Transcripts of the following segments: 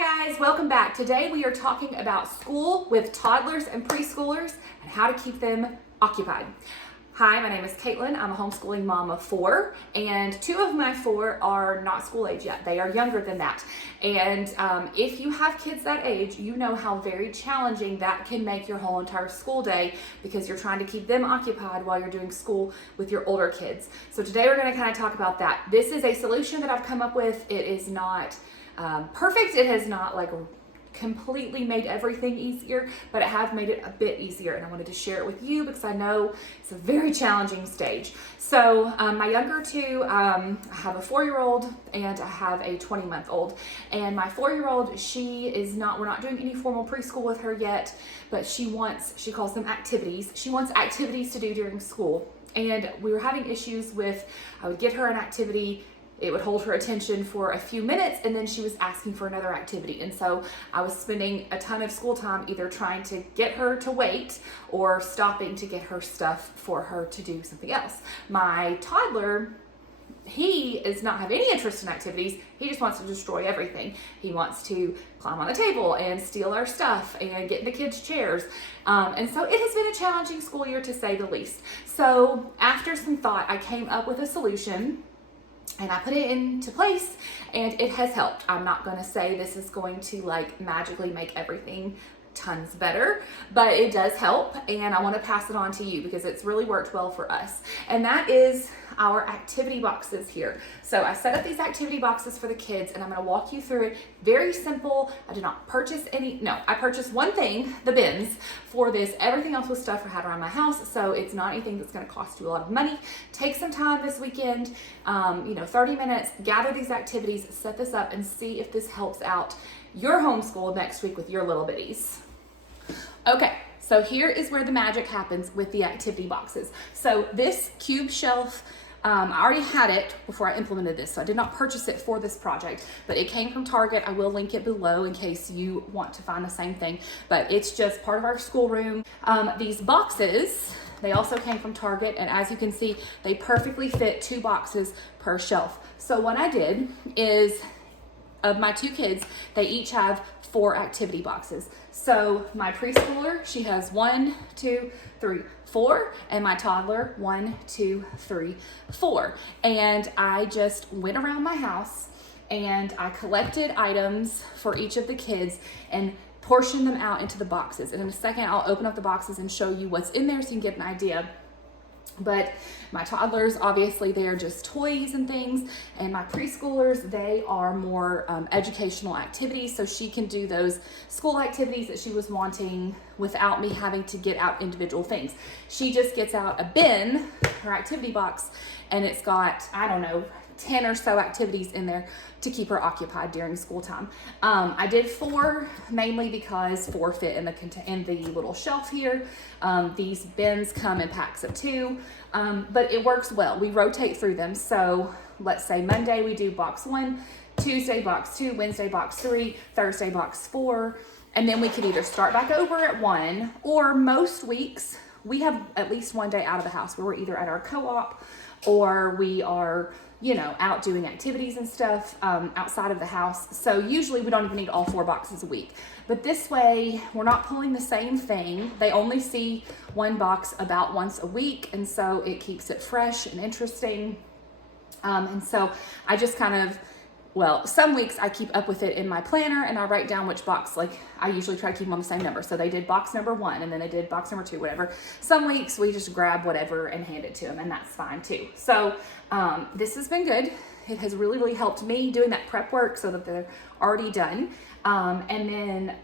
Hi guys, welcome back. Today we are talking about school with toddlers and preschoolers and how to keep them occupied. Hi, my name is Caitlin. I'm a homeschooling mom of 4, and 2 of my 4 are not school age yet. They are younger than that. And if you have kids that age, you know how very challenging that can make your whole entire school day because you're trying to keep them occupied while you're doing school with your older kids. So today we're going to kind of talk about that. This is a solution that I've come up with. It is not perfect. It has not completely made everything easier, but it has made it a bit easier, and I wanted to share it with you because I know it's a very challenging stage. So my younger 2, I have a 4-year-old and I have a 20-month-old, and my 4-year-old, we're not doing any formal preschool with her yet, but she calls them activities. She wants activities to do during school, and we were having issues with, I would get her an activity, it would hold her attention for a few minutes, and then she was asking for another activity. And so I was spending a ton of school time either trying to get her to wait or stopping to get her stuff for her to do something else. My toddler, he does not have any interest in activities. He just wants to destroy everything. He wants to climb on the table and steal our stuff and get in the kids' chairs. And so it has been a challenging school year, to say the least. So after some thought, I came up with a solution, and I put it into place, and it has helped. I'm not going to say this is going to magically make everything tons better, but it does help, and I want to pass it on to you because it's really worked well for us. And that is our activity boxes here. So I set up these activity boxes for the kids, and I'm going to walk you through it. Very simple. I did not purchase I purchased one thing, the bins, for this. Everything else was stuff I had around my house, so it's not anything that's going to cost you a lot of money. Take some time this weekend, 30 minutes, gather these activities, set this up, and see if this helps out your homeschool next week with your little bitties. Okay, so here is where the magic happens with the activity boxes. So this cube shelf, I already had it before I implemented this, so I did not purchase it for this project, but it came from Target. I will link it below in case you want to find the same thing, but it's just part of our schoolroom. These boxes, they also came from Target, and as you can see, they perfectly fit 2 boxes per shelf. So what I did is, of my 2 kids, they each have 4 activity boxes. So my preschooler, she has 1, 2, 3, 4, and my toddler, 1, 2, 3, 4. And I just went around my house and I collected items for each of the kids and portioned them out into the boxes. And in a second, I'll open up the boxes and show you what's in there so you can get an idea. But my toddlers, obviously, they are just toys and things, and my preschoolers, they are more educational activities, so she can do those school activities that she was wanting without me having to get out individual things. She just gets out a bin, her activity box, and it's got, 10 or so activities in there to keep her occupied during school time. I did 4 mainly because 4 fit in the little shelf here. These bins come in packs of 2, but it works well. We rotate through them. So let's say Monday we do box 1, Tuesday box 2, Wednesday box 3, Thursday box 4, and then we can either start back over at 1, or most weeks we have at least one day out of the house where we're either at our co-op or we are out doing activities and stuff outside of the house. So usually we don't even need all 4 boxes a week. But this way, we're not pulling the same thing. They only see 1 box about once a week, and so it keeps it fresh and interesting. And so I just some weeks I keep up with it in my planner and I write down which box, I usually try to keep them on the same number. So they did box number 1 and then they did box number 2, whatever. Some weeks we just grab whatever and hand it to them, and that's fine too. So this has been good. It has really, really helped me doing that prep work so that they're already done. And then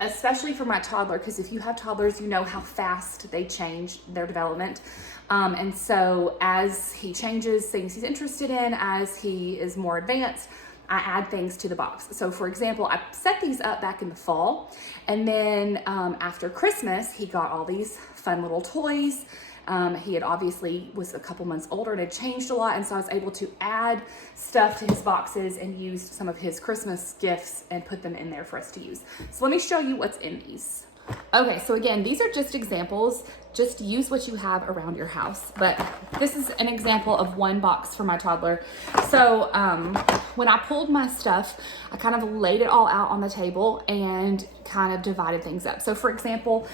especially for my toddler, because if you have toddlers, you know how fast they change their development. And so as he changes things he's interested in, as he is more advanced, I add things to the box. So for example, I set these up back in the fall, and then after Christmas, he got all these fun little toys. He had obviously was a couple months older and had changed a lot, and so I was able to add stuff to his boxes and use some of his Christmas gifts and put them in there for us to use. So let me show you what's in these. Okay, so again, these are just examples. Just use what you have around your house. But this is an example of one box for my toddler. So when I pulled my stuff, I kind of laid it all out on the table and kind of divided things up. So for example,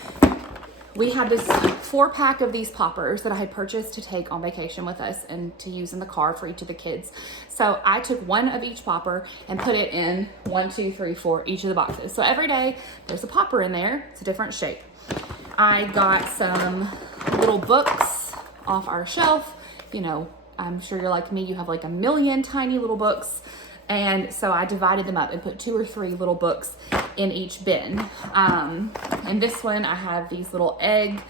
we had this 4-pack of these poppers that I had purchased to take on vacation with us and to use in the car for each of the kids. So I took one of each popper and put it in 1, 2, 3, 4, each of the boxes. So every day there's a popper in there. It's a different shape. I got some little books off our shelf. You know, I'm sure you're like me, you have like a million tiny little books. And so I divided them up and put 2 or 3 little books in each bin. And this one, I have these little egg,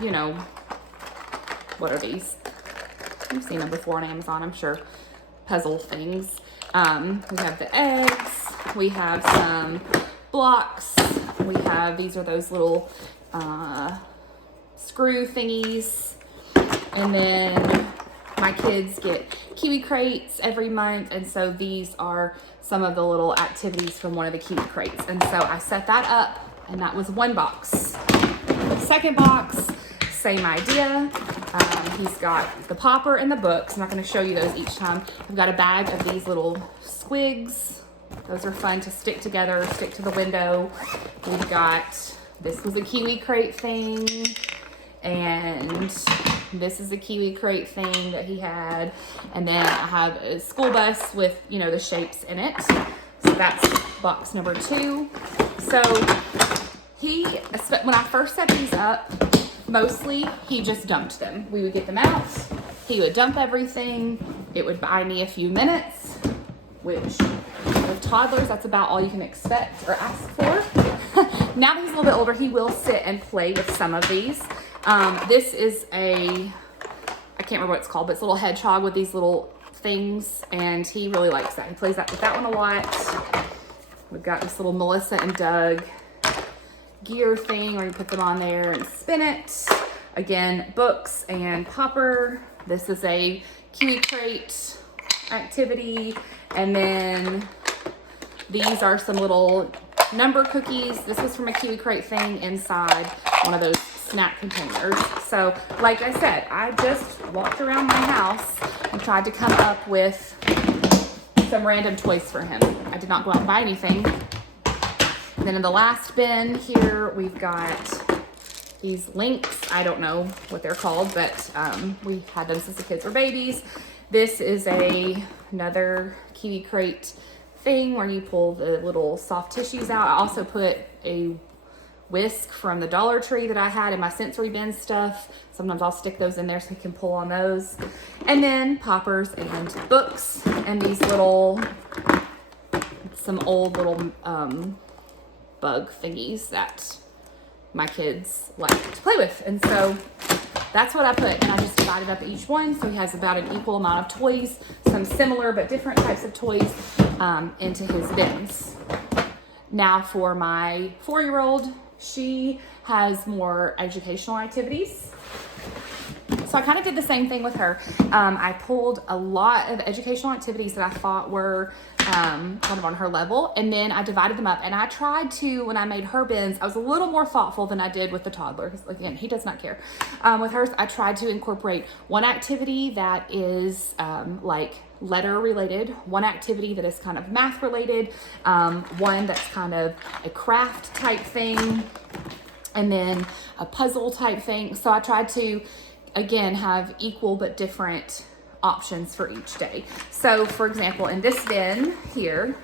you know, what are these? You've seen them before on Amazon, I'm sure. Puzzle things. We have the eggs. We have some blocks. We have, these are those little screw thingies. And then my kids get Kiwi crates every month, and so these are some of the little activities from one of the Kiwi crates. And so I set that up, and that was one box. The second box, same idea. He's got the popper and the books. I'm not going to show you those each time. I've got a bag of these little squigs. Those are fun to stick together, stick to the window. We've got, this was a Kiwi crate thing, and this is a Kiwi crate thing that he had. And then I have a school bus with, you know, the shapes in it. So that's box number 2. So when I first set these up, mostly he just dumped them. We would get them out. He would dump everything. It would buy me a few minutes, which with toddlers, that's about all you can expect or ask for. Now that he's a little bit older, he will sit and play with some of these. This is I can't remember what it's called, but it's a little hedgehog with these little things, and he really likes that. He plays with that one a lot. We've got this little Melissa and Doug gear thing where you put them on there and spin it. Again, books and popper. This is a Kiwi crate activity. And then these are some little number cookies. This was from a Kiwi crate thing inside one of those snack containers. So like I said, I just walked around my house and tried to come up with some random toys for him. I did not go out and buy anything. And then in the last bin here, we've got these links. I don't know what they're called, but we had them since the kids were babies. This is another Kiwi crate thing where you pull the little soft tissues out. I also put a whisk from the Dollar Tree that I had in my sensory bin stuff. Sometimes I'll stick those in there so you can pull on those. And then poppers and books and these some old little bug thingies that my kids like to play with. And so that's what I put, and I just divided up each one so he has about an equal amount of toys, some similar but different types of toys into his bins. Now for my 4-year-old, she has more educational activities. So I kind of did the same thing with her. I pulled a lot of educational activities that I thought were kind of on her level, and then I divided them up. And I tried to, when I made her bins, I was a little more thoughtful than I did with the toddler, because again, he does not care. With hers, I tried to incorporate one activity that is like letter related, one activity that is kind of math related, one that's kind of a craft type thing, and then a puzzle type thing. So I tried to, again, have equal but different options for each day. So for example, in this bin here,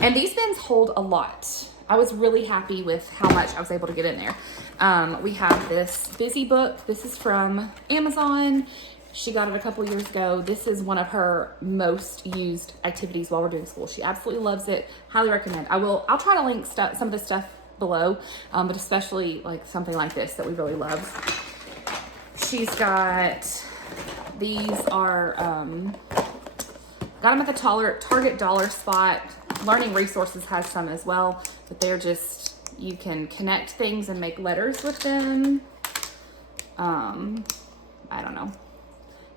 and these bins hold a lot. I was really happy with how much I was able to get in there. We have this busy book. This is from Amazon. She got it a couple years ago. This is one of her most used activities while we're doing school. She absolutely loves it. Highly recommend. I'll try to link some of the stuff below, but especially like something like this that we really love. She's got, these are, got them at the Target dollar spot. Learning Resources has some as well, but they're just, you can connect things and make letters with them. I don't know.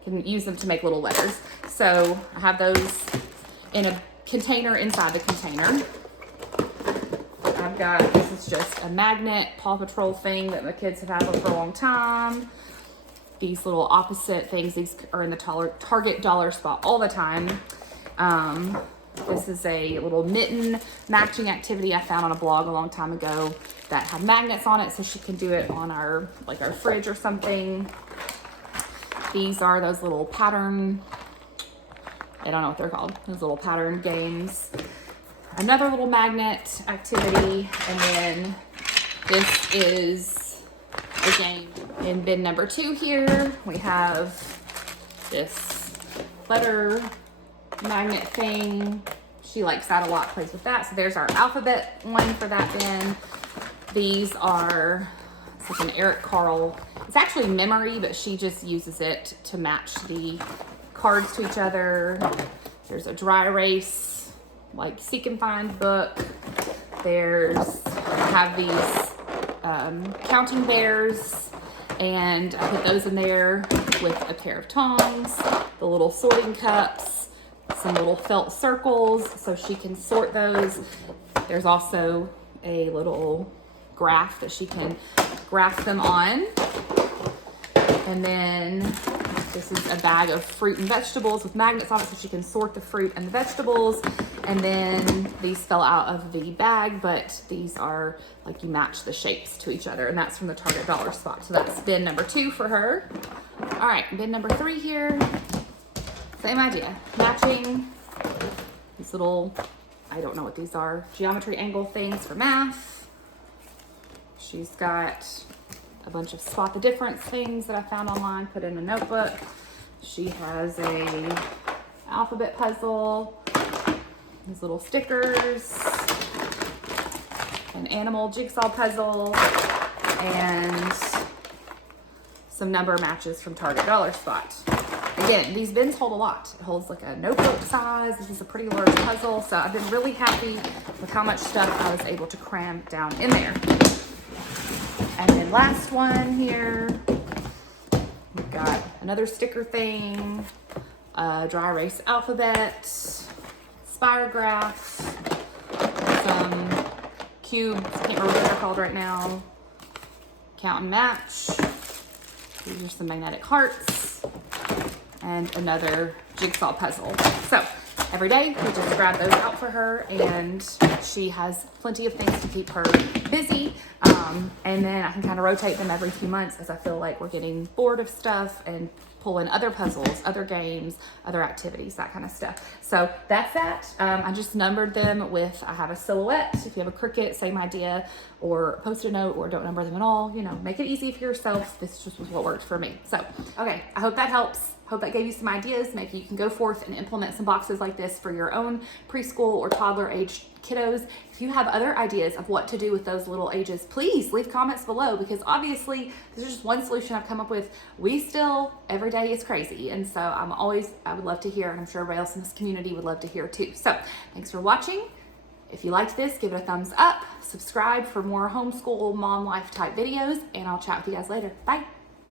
You can use them to make little letters. So I have those in a container inside the container. I've got, this is just a magnet Paw Patrol thing that my kids have had for a long time. These little opposite things, these are in the Target dollar spot all the time. This is a little mitten matching activity I found on a blog a long time ago that had magnets on it, so she can do it on our fridge or something. These are those little pattern, I don't know what they're called, those little pattern games. Another little magnet activity, and then this is the game. In bin number 2 here, we have this letter magnet thing. She likes that a lot, plays with that. So there's our alphabet one for that bin. These are, it's like an Eric Carle. It's actually memory, but she just uses it to match the cards to each other. There's a dry erase, like seek and find book. I have these counting bears, and I put those in there with a pair of tongs, the little sorting cups, some little felt circles so she can sort those. There's also a little graph that she can graph them on. And then this is a bag of fruit and vegetables with magnets on it so she can sort the fruit and the vegetables. And then these fell out of the bag, but these are like you match the shapes to each other, and that's from the Target dollar spot. So that's bin number 2 for her. All right, bin number 3 here. Same idea, matching these little, I don't know what these are, geometry angle things for math. She's got a bunch of spot the difference things that I found online, put in a notebook. She has a alphabet puzzle, these little stickers, an animal jigsaw puzzle, and some number matches from Target dollar spot. Again, these bins hold a lot. It holds like a notebook size. This is a pretty large puzzle, so I've been really happy with how much stuff I was able to cram down in there. And then last one here, we've got another sticker thing, a dry erase alphabet, spirograph, some cubes, can't remember what they're called right now, count and match. These are some magnetic hearts, and another jigsaw puzzle. So every day we just grab those out for her, and she has plenty of things to keep her busy. And then I can kind of rotate them every few months as I feel like we're getting bored of stuff, and pull in other puzzles, other games, other activities, that kind of stuff. So that's that. I just numbered them with, I have a silhouette. If you have a Cricut, same idea, or Post-it note, or don't number them at all, you know, make it easy for yourself. This just was what worked for me. So, okay, I hope that helps. Hope that gave you some ideas. Maybe you can go forth and implement some boxes like this for your own preschool or toddler age kiddos. If you have other ideas of what to do with those little ages, please leave comments below, because obviously this is just one solution I've come up with. We still, every day is crazy. And so I would love to hear, and I'm sure everybody else in this community would love to hear too. So thanks for watching. If you liked this, give it a thumbs up, subscribe for more homeschool mom life type videos, and I'll chat with you guys later. Bye.